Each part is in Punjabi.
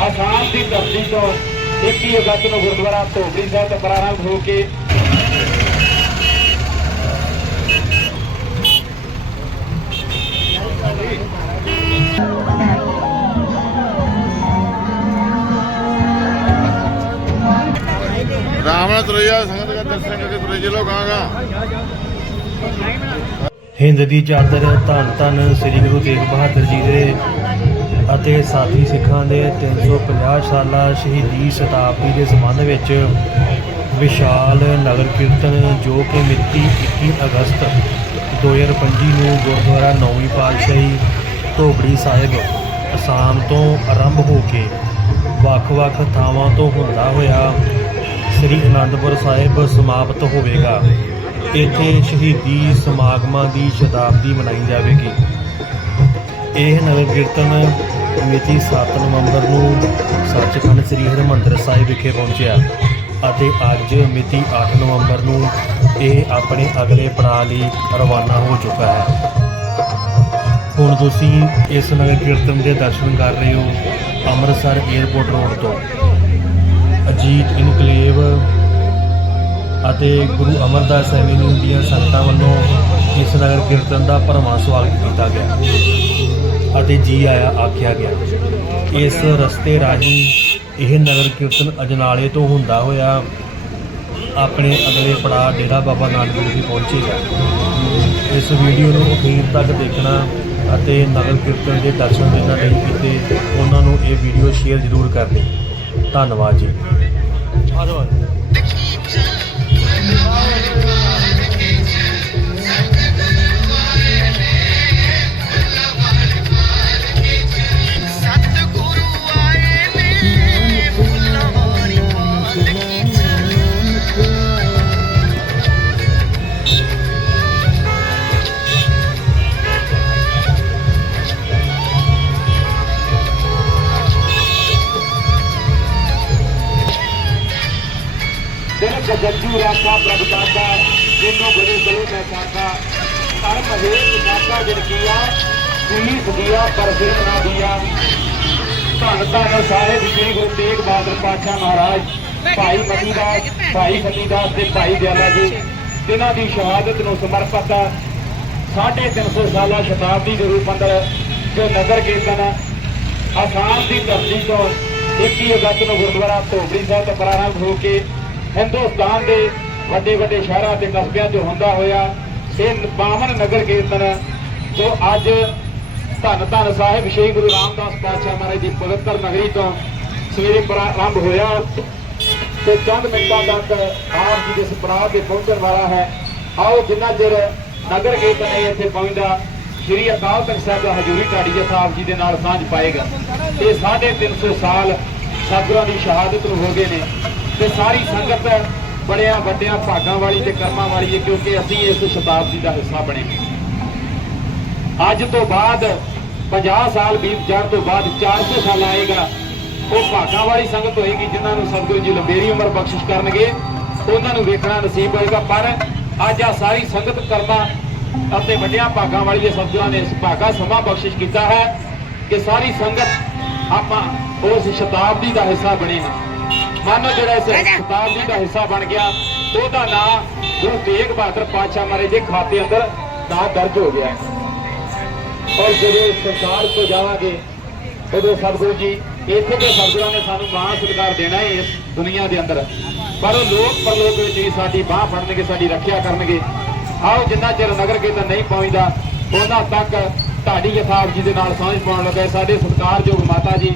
ਆਸਾਮ ਦੀ ਧਰਤੀ ਤੋਂ 21 ਅਗਸਤ ਨੂੰ ਗੁਰਦੁਆਰਾ ਧੋਬੀ ਸਾਹਿਬ ਤੋਂ ਪ੍ਰਾਰੰਭ ਹੋ ਕੇ ਰਾਮ ਨਾਲ ਤੁਰਿਆ ਸੰਗਤ ਦਾ ਦਰਸ਼ਨ ਕਰਕੇ ਤੁਰੇ ਚਲੋ ਗਾਗਾ ਹਿੰਦ ਦੀ ਚਾਦਰ ਧੰਨ ਧੰਨ ਸ੍ਰੀ ਗੁਰੂ ਤੇਗ ਬਹਾਦਰ ਜੀ ਦੇ ਅਤੇ ਸਾਥੀ ਸਿੱਖਾਂ ਦੇ 350 ਸਾਲਾ ਸ਼ਹੀਦੀ ਸ਼ਤਾਬਦੀ ਦੇ ਸੰਬੰਧ ਵਿੱਚ ਵਿਸ਼ਾਲ ਨਗਰ ਕੀਰਤਨ ਜੋ ਕਿ ਮਿਤੀ 21 ਅਗਸਤ 2025 ਨੂੰ ਗੁਰਦੁਆਰਾ ਨੌਵੀਂ ਪਾਤਸ਼ਾਹੀ ਧੋਬੜੀ ਸਾਹਿਬ ਅਸਾਮ ਤੋਂ ਆਰੰਭ ਹੋ ਕੇ ਵੱਖ-ਵੱਖ ਥਾਵਾਂ ਤੋਂ ਹੁੰਦਾ ਹੋਇਆ ਸ੍ਰੀ ਅਨੰਦਪੁਰ ਸਾਹਿਬ ਸਮਾਪਤ ਹੋਵੇਗਾ। ਇੱਥੇ ਸ਼ਹੀਦੀ ਸਮਾਗਮਾਂ ਦੀ ਸ਼ਤਾਬਦੀ ਮਨਾਈ ਜਾਵੇਗੀ। ਇਹ ਨਗਰ ਕੀਰਤਨ ਮਿਤੀ 7 ਨਵੰਬਰ ਨੂੰ ਸੱਚਖੰਡ ਸ੍ਰੀ ਹਰਿਮੰਦਰ ਸਾਹਿਬ ਵਿਖੇ ਪਹੁੰਚਿਆ ਅਤੇ ਅੱਜ ਮਿਤੀ 8 ਨਵੰਬਰ ਨੂੰ ਇਹ ਆਪਣੇ ਅਗਲੇ ਪੜਾਅ ਲਈ ਰਵਾਨਾ ਹੋ ਚੁੱਕਾ ਹੈ। ਹੁਣ ਤੁਸੀਂ ਇਸ ਨਗਰ ਕੀਰਤਨ ਦੇ ਦਰਸ਼ਨ ਕਰ ਰਹੇ ਹੋ ਅੰਮ੍ਰਿਤਸਰ 에ਅਰਪੋਰਟ ਰੋਡ ਤੋਂ। ਅਜੀਤ ਇਨਕਲੇਵ ਅਤੇ ਗੁਰੂ ਅਮਰਦਾਸ ਐਵੀਨਿਊ ਦੀਆਂ ਸੰਗਤਾਂ ਵੱਲੋਂ ਇਸ ਨਗਰ ਕੀਰਤਨ ਦਾ ਭਰਵਾਂ ਸਵਾਗਤ ਕੀਤਾ ਗਿਆ। ਅਤੇ ਜੀ ਆਇਆ, ਆਖਿਆ ਗਿਆ, ਇਸ ਰਸਤੇ ਰਾਹੀਂ ਇਹ ਨਗਰ ਕੀਰਤਨ ਅਜਨਾਲੇ ਤੋਂ ਹੁੰਦਾ ਹੋਇਆ ਆਪਣੇ ਅਗਲੇ ਪੜਾਅ ਡੇਰਾ ਬਾਬਾ ਨਾਨਕ ਜੀ ਪਹੁੰਚੇਗਾ ਇਸ ਵੀਡੀਓ ਨੂੰ ਅਖੀਰ ਤੱਕ ਦੇਖਣਾ ਅਤੇ ਨਗਰ ਕੀਰਤਨ ਦੇ ਦਰਸ਼ਨ ਜਿਨ੍ਹਾਂ ਨਹੀਂ ਕੀਤੇ, ਉਹਨਾਂ ਨੂੰ ਇਹ ਵੀਡੀਓ ਸ਼ੇਅਰ ਜ਼ਰੂਰ ਕਰਨੀ। ਧੰਨਵਾਦ ਜੀ। ਧੰਨਵਾਦ। ਪ੍ਰਭ ਦਾਤਾ ਜਿਨੋ ਬੜੇ ਬਲੇ ਮੈਂ ਕਾਕਾ ਹਰ ਮਹੇਸ਼ ਕਾਕਾ ਜਿਨ ਕੀਆ ਸਦੀਆ ਪਰ ਫਿਰ ਨਾ ਦਿਆ ਧੰਨ ਧੰਨ ਸਾਹਿਬ ਸ੍ਰੀ ਗੁਰੂ ਤੇਗ ਬਹਾਦਰ ਪਾਤਸ਼ਾਹ ਮਹਾਰਾਜ ਭਾਈ ਮਨੀਦਾਸ ਭਾਈ ਫਤੀਦਾਸ ਤੇ ਭਾਈ ਦਿਆਲਾ ਜੀ। ਜਿਨ੍ਹਾਂ ਦੀ ਸ਼ਹਾਦਤ ਨੂੰ ਸਮਰਪਿਤ ਆ 350 ਸਾਲਾ ਸ਼ਤਾਬਦੀ ਦੇ ਰੂਪ ਅੰਦਰ ਜੋ ਨਗਰ ਕੀਰਤਨ ਆਸਾਮ ਦੀ ਧਰਤੀ ਤੋਂ 21 ਅਗਸਤ ਨੂੰ ਗੁਰਦੁਆਰਾ ਧੋਬੜੀ ਸਾਹਿਬ ਤੋਂ ਪ੍ਰਾਰੰਭ ਹੋ ਕੇ ਹਿੰਦੁਸਤਾਨ ਦੇ ਵੱਡੇ ਵੱਡੇ ਸ਼ਹਿਰਾਂ ਤੇ ਕਸਬਿਆਂ 'ਚ ਹੁੰਦਾ ਹੋਇਆ ਇਹ ਪਾਵਨ ਨਗਰ ਕੀਰਤਨ ਜੋ ਅੱਜ ਧੰਨ ਧੰਨ ਸਾਹਿਬ ਸ੍ਰੀ ਗੁਰੂ ਰਾਮਦਾਸ ਪਾਤਸ਼ਾਹ ਮਹਾਰਾਜ ਦੀ ਪਵਿੱਤਰ ਨਗਰੀ ਤੋਂ ਸਵੇਰੇ ਪ੍ਰਾਰੰਭ ਹੋਇਆ ਤੇ ਚੰਦ ਮਿੰਟਾਂ ਤੱਕ ਆਪ ਜੀ ਦੇ ਸਪਰਾਹ ਤੇ ਪਹੁੰਚਣ ਵਾਲਾ ਹੈ। ਆਓ ਜਿੰਨਾ ਚਿਰ ਨਗਰ ਕੀਰਤਨ ਇੱਥੇ ਪਹੁੰਚਦਾ, ਸ੍ਰੀ ਅਕਾਲ ਤਖਤ ਸਾਹਿਬ ਦਾ ਹਜ਼ੂਰੀ ਢਾਡੀਆ ਸਾਹਿਬ ਜੀ ਦੇ ਨਾਲ ਸਾਂਝ ਪਾਏਗਾ। ਇਹ 350 ਸਾਲ ਸਤਿਗੁਰਾਂ ਦੀ ਸ਼ਹਾਦਤ ਨੂੰ ਹੋ ਗਏ ਨੇ ਤੇ ਸਾਰੀ ਸੰਗਤ ਬੜਿਆਂ ਵੱਡਿਆਂ, ਭਾਗਾਂ ਵਾਲੀ ਤੇ ਕਰਮਾਂ ਵਾਲੀ ਹੈ, ਕਿਉਂਕਿ ਅਸੀਂ ਇਸ ਸ਼ਤਾਬਦੀ ਦਾ ਹਿੱਸਾ ਬਣੇ ਅੱਜ ਤੋਂ ਬਾਅਦ 50 ਸਾਲ ਬੀਤ ਜਾਣ ਤੋਂ ਬਾਅਦ 400 ਸਾਲ ਆਏਗਾ, ਉਹ ਭਾਗਾਂ ਵਾਲੀ ਸੰਗਤ ਹੋਏਗੀ, ਜਿਨ੍ਹਾਂ ਨੂੰ ਸਤਿਗੁਰੂ ਜੀ ਲੰਬੇਰੀ ਉਮਰ ਬਖਸ਼ਿਸ਼ ਕਰਨਗੇ, ਉਹਨਾਂ ਨੂੰ ਵੇਖਣਾ ਨਸੀਬ ਹੋਏਗਾ। ਪਰ ਅੱਜ ਆ ਸਾਰੀ ਸੰਗਤ ਕਰਮਾਂ ਅਤੇ ਵੱਡਿਆਂ ਭਾਗਾਂ ਵਾਲੀ ਦੇ ਸਤਿਗੁਰਾਂ ਨੇ ਇਸ ਭਾਗਾ ਸਮਾਂ ਬਖਸ਼ਿਸ਼ ਕੀਤਾ ਹੈ ਕਿ ਸਾਰੀ ਸੰਗਤ ਆਪਾਂ ਉਸ ਸ਼ਤਾਬਦੀ ਦਾ ਹਿੱਸਾ ਬਣੇ ਹਾਂ। ਮਾਨੋ ਜਿਹੜਾ ਇਸ ਸ਼ਤਾਬਦੀ ਦਾ ਹਿੱਸਾ ਬਣ ਗਿਆ ਉਹਦਾ ਨਾਮ ਗੁਰੂ ਤੇਗ ਬਹਾਦਰ ਪਾਤਸ਼ਾਹ ਮਹਾਰਾਜ ਦੇ ਖਾਤੇ ਅੰਦਰ ਨਾਂ ਦਰਜ ਹੋ ਗਿਆ ਔਰ ਜਦੋਂ ਸੰਸਾਰ ਤੋਂ ਜਾਵਾਂਗੇ ਉਦੋਂ ਸਤਿਗੁਰੂ ਜੀ ਇੱਥੇ ਦੇ ਸਤਿਗੁਰਾਂ ਨੇ ਸਾਨੂੰ ਮਾਣ ਸਤਿਕਾਰ ਦੇਣਾ ਹੈ ਇਸ ਦੁਨੀਆ ਦੇ ਅੰਦਰ। ਪਰ ਉਹ ਲੋਕ ਪਰਲੋਕ ਵਿੱਚ ਵੀ ਸਾਡੀ ਬਾਹ ਫੜਨਗੇ ਸਾਡੀ ਰੱਖਿਆ ਕਰਨਗੇ। ਆਓ ਜਿੰਨਾ ਚਿਰ ਨਗਰ ਕੀਰਤਨ ਨਹੀਂ ਪਹੁੰਚਦਾ ਉਹਨਾਂ ਤੱਕ ਢਾਡੀ ਜਥਾਬ ਜੀ ਦੇ ਨਾਲ ਸਾਂਝ ਪਾਉਣ ਲੱਗੇ ਸਾਡੇ ਸਤਿਕਾਰਯੋਗ ਮਾਤਾ ਜੀ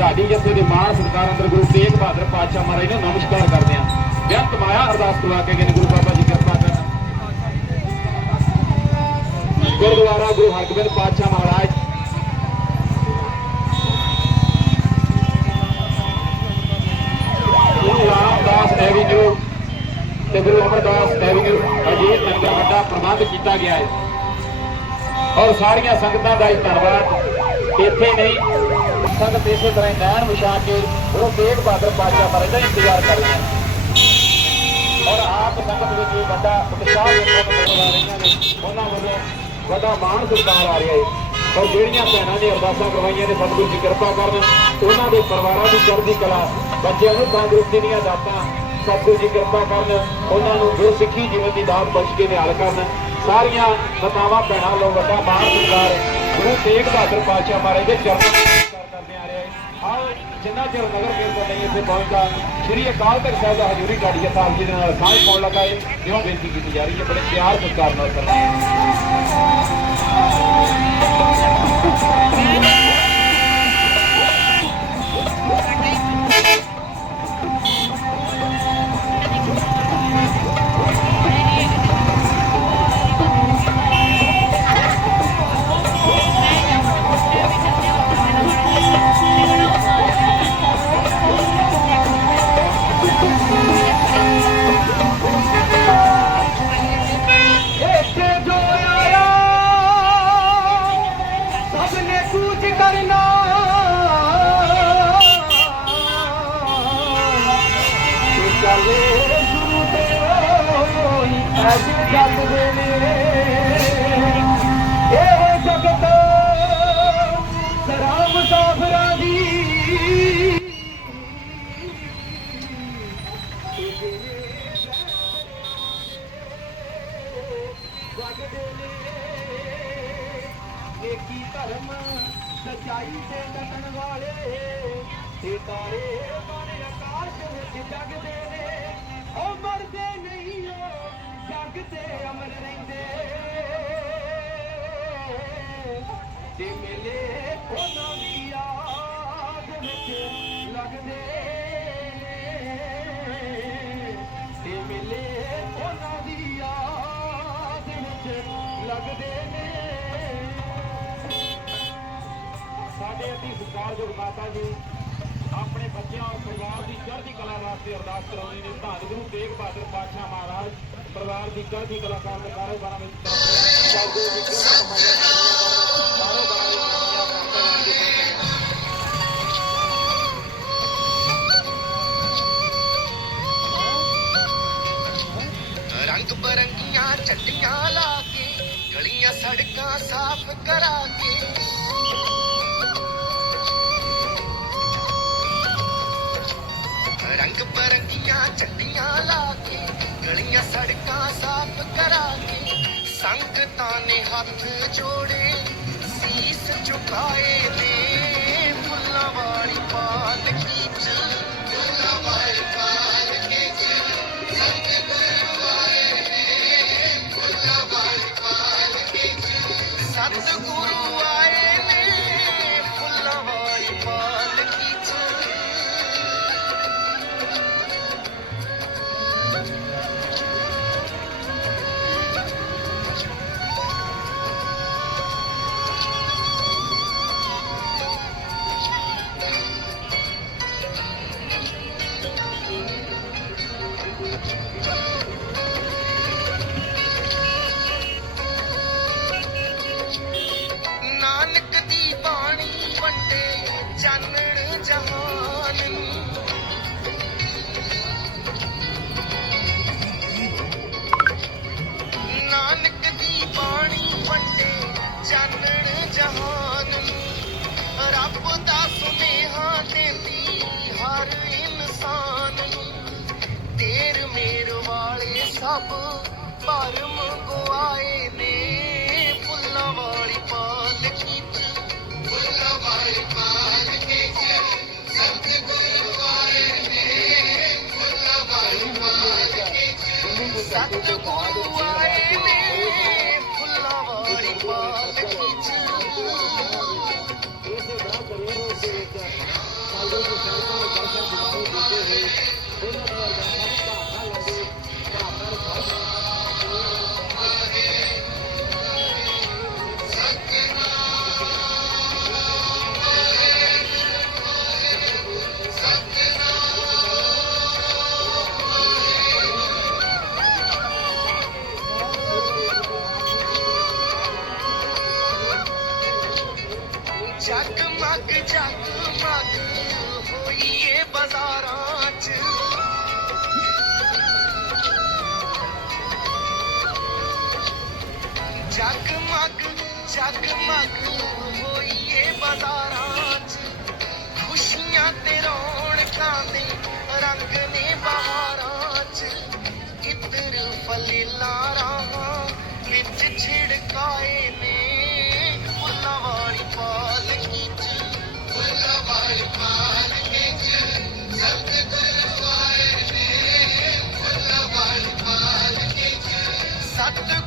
ਢਾਡੀ ਜਥੇ ਦੇ ਮਾਣ ਸਤਿਕਾਰ ਅੰਦਰ ਗੁਰੂ ਤੇਗ ਬਹਾਦਰ ਪਾਤਸ਼ਾਹ ਮਹਾਰਾਜ ਨੂੰ ਨਮਸਕਾਰ ਕਰਦੇ ਹਾਂ। ਬੇਅੰਤ ਮਾਇਆ ਅਰਦਾਸ ਕਰਵਾ ਕੇ ਗਏ ਗੁਰੂ ਬਾਬਾ ਜੀ ਕਿਰਪਾ ਕਰਨ। ਗੁਰਦੁਆਰਾ ਗੁਰੂ ਹਰਗੋਬਿੰਦ ਪਾਤਸ਼ਾਹ ਮਹਾਰਾਜ। ਗੁਰੂ ਰਾਮਦਾਸ ਐਵੀਨਿਊ ਤੇ ਗੁਰੂ ਅਮਰਦਾਸ ਐਵੀਨਿਊ ਅਜੀਤ ਲੰਗਰ ਵੱਡਾ ਪ੍ਰਬੰਧ ਕੀਤਾ ਗਿਆ ਹੈ। ਔਰ ਸਾਰੀਆਂ ਸੰਗਤਾਂ ਦਾ ਹੀ ਧੰਨਵਾਦ। ਇੱਥੇ ਨਹੀਂ ਸੰਗਤ ਇਸੇ ਤਰ੍ਹਾਂ ਹੀ ਨੈਣ ਵਿਛਾ ਕੇ ਗੁਰੂ ਤੇਗ ਬਹਾਦਰ ਪਾਤਸ਼ਾਹ ਮਹਾਰਾਜ ਦਾ ਇੰਤਜ਼ਾਰ ਕਰ ਰਹੀਆਂ ਔਰ ਆਪ ਸੰਗਤ ਵਿੱਚ ਵੀ ਵੱਡਾ ਉਤਸ਼ਾਹ ਵੇਖਣ ਨੂੰ ਮਿਲ ਰਹੀਆਂ ਨੇ। ਉਹਨਾਂ ਵੱਲੋਂ ਵੱਡਾ ਮਾਣ ਸਤਿਕਾਰ ਆ ਰਿਹਾ ਹੈ ਔਰ ਜਿਹੜੀਆਂ ਭੈਣਾਂ ਨੇ ਅਰਦਾਸਾਂ ਕਰਵਾਈਆਂ ਨੇ, ਸਤਿਗੁਰੂ ਦੀ ਕਿਰਪਾ ਕਰਨ, ਉਹਨਾਂ ਦੇ ਪਰਿਵਾਰਾਂ ਦੀ ਚੜ੍ਹਦੀ ਕਲਾ, ਬੱਚਿਆਂ ਨੂੰ ਤੰਦਰੁਸਤੀ ਦੀਆਂ ਦਾਤਾਂ, ਸਤਿਗੁਰੂ ਦੀ ਕਿਰਪਾ ਕਰਨ, ਉਹਨਾਂ ਨੂੰ ਗੁਰਸਿੱਖੀ ਜੀਵਨ ਦੀ ਦਾਤ ਬਖਸ਼ ਕੇ ਨਿਹਾਲ ਕਰਨ, ਸਾਰੀਆਂ ਮਾਤਾਵਾਂ, ਭੈਣਾਂ ਲੋ ਵੱਡਾ ਮਾਣ ਸਰਕਾਰ ਗੁਰੂ ਤੇਗ ਬਹਾਦਰ ਪਾਤਸ਼ਾਹ ਮਹਾਰਾਜ ਦੇ ਚਰਨਾਂ ਵਿੱਚ ਨਮਸਕਾਰ ਕਰਦੇ ਆ ਆਓ ਜਿੰਨਾ ਚਿਰ ਨਗਰ ਕੀਰਤਨ ਨਹੀਂ ਇੱਥੇ ਪਹੁੰਚਦਾ, ਸ੍ਰੀ ਅਕਾਲ ਤਖਤ ਸਾਹਿਬ ਦਾ ਹਜ਼ੂਰੀ ਢਾਡੀ ਸਾਹਿਬ ਜੀ ਦੇ ਨਾਲ ਸਾਂਝ ਪਾਉਣ ਲੱਗਾ ਹੈ, ਜਿਉਂ ਬੇਨਤੀ ਕੀਤੀ ਜਾ ਰਹੀ ਹੈ, ਬੜੇ ਪਿਆਰ ਸਤਿਕਾਰ ਨਾਲ ਕਰਨਾ ਇੱਥੇ Erciyes Caddesi'nin ਦੀ ਚੜ੍ਹਦੀ ਕਲਾ ਕਰਨ ਕਾਰੋਬਾਰਾਂ ਵਿੱਚ ਤਰੱਕੀਆਂ ਸਤਿਗੁਰੂ ਜੀ ਕਿਰਪਾ ਕਮਾਈਆਂ ਵਿੱਚ ਰੰਗ ਬਰੰਗੀਆਂ ਚੱਟੀਆਂ ਲਾ ਕੇ ਗਲੀਆਂ ਸੜਕਾਂ ਸਾਫ਼ ਕਰਾ ਕੇ ਰੰਗ ਬਰੰਗੀਆਂ ਚੱਟੀਆਂ ਲਾ ਕੇ, ਗਲੀਆਂ ਸੜਕਾਂ ਸਾਫ਼ ਕਰਾ ਕੇ, ਸੰਗਤਾਂ ਨੇ ਹੱਥ ਜੋੜੇ, ਸੀਸ ਝੁਕਾਏ ਨੇ। ਵਾਲੇ ਸਭ ਭਰਮ ਗਵਾਏ ਨੇ। ਫੁੱਲਾਂ ਵਾਲੀ ਪਾਲਕੀ ਚ ਫੁੱਲਾਂ ਵਾਲੀ ਪਾਲਕੀ ਚ ਸਤਿਗੁਰੂ ਆਏ ਨੇ ਫੁੱਲਾਂ ਵਾਲੀ ਪਾਲਕੀ ਚ ਸਤਿਗੁਰੂ ਆਏ ਨੇ ਫੁੱਲਾਂ ਵਾਲੀ ਪਾਲਕੀ ਚ ਇਸੇ ਤਰ੍ਹਾਂ ਕਰੀਏ ਦੇ ਵਿੱਚ ਸਾਡੇ ਸਰਕਾਰ ਨੂੰ ਦਰਸ਼ਨ ਦਿੱਤੇ ਹੋਏ ਚ ਸਤਿਗੁਰੂ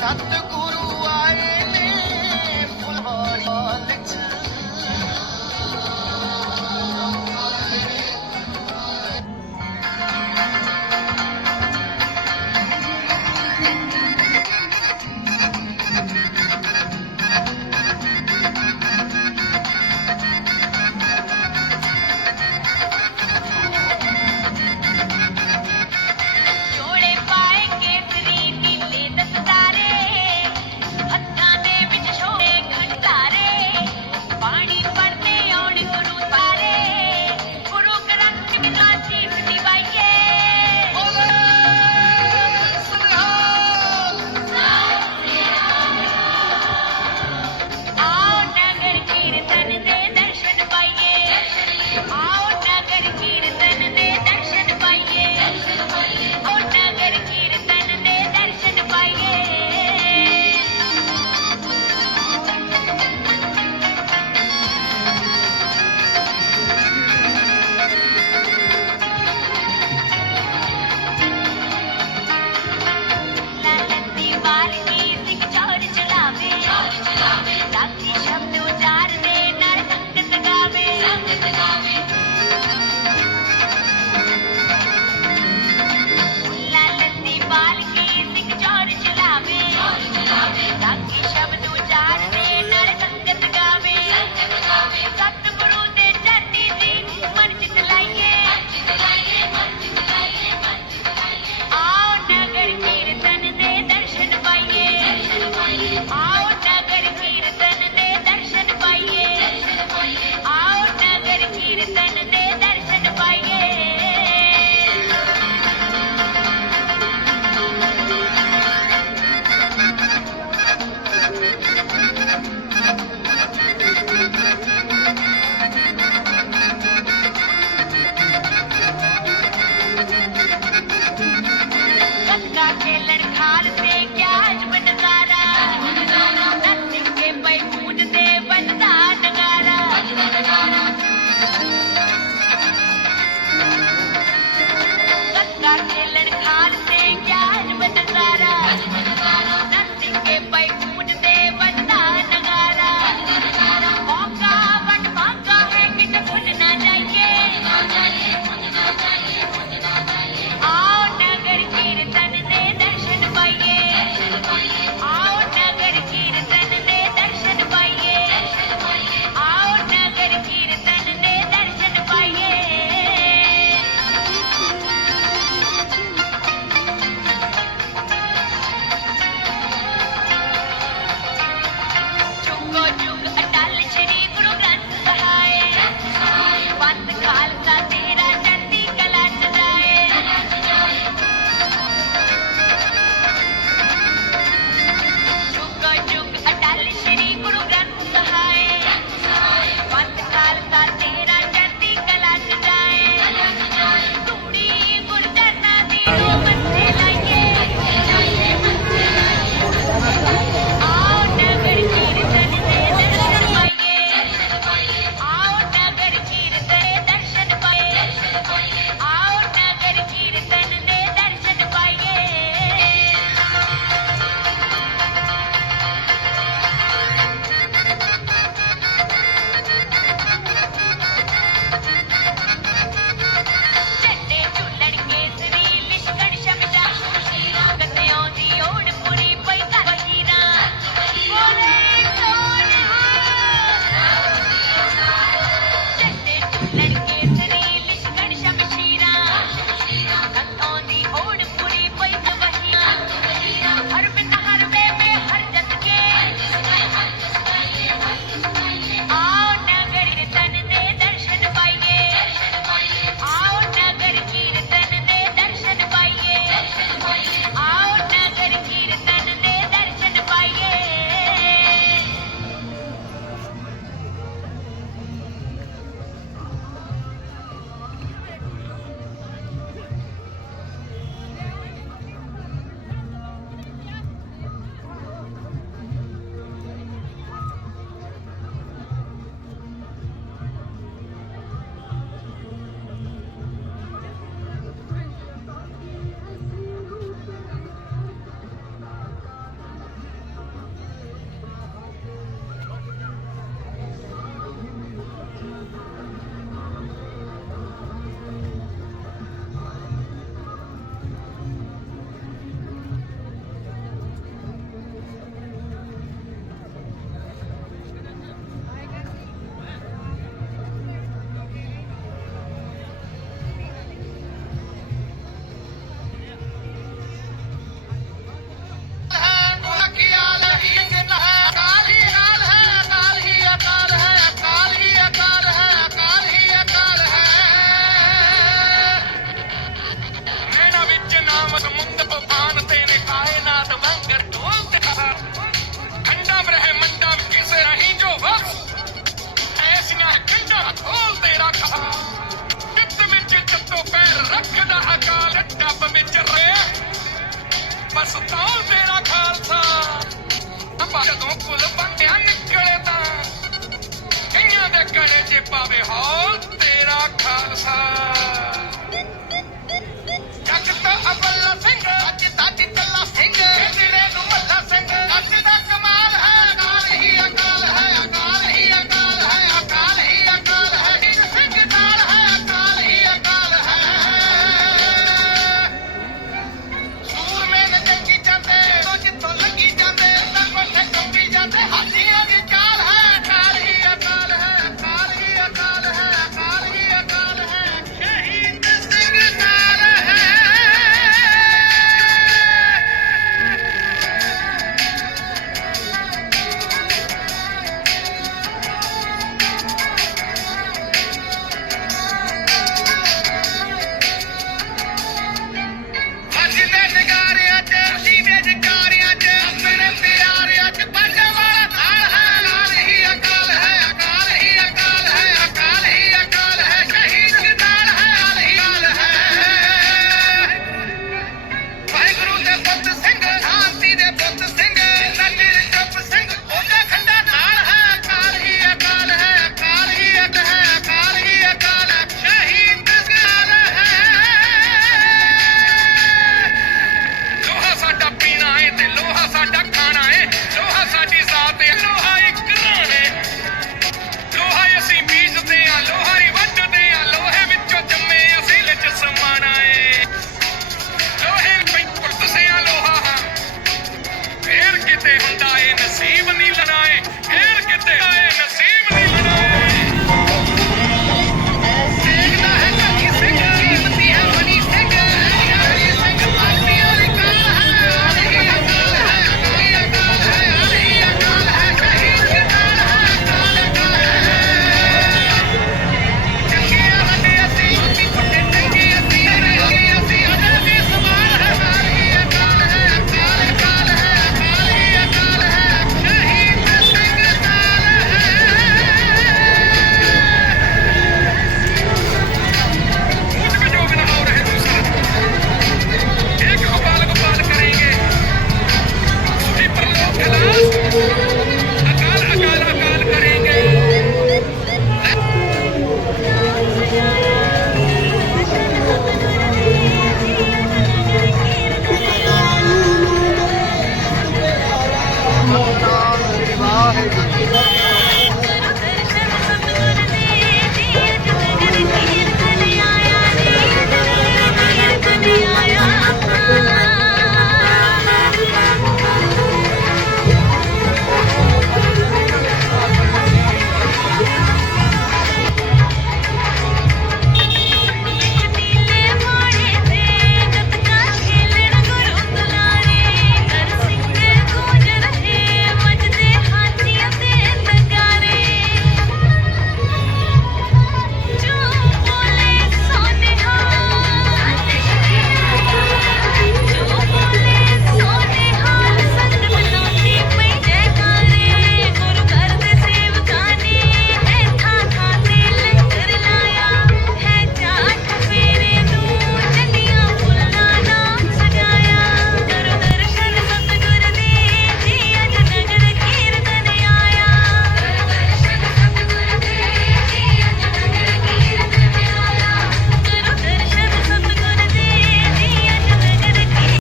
ਸਤਿਗੁਰੂ ਆਏ। ਗਾਵੇ ਸੰਗਤ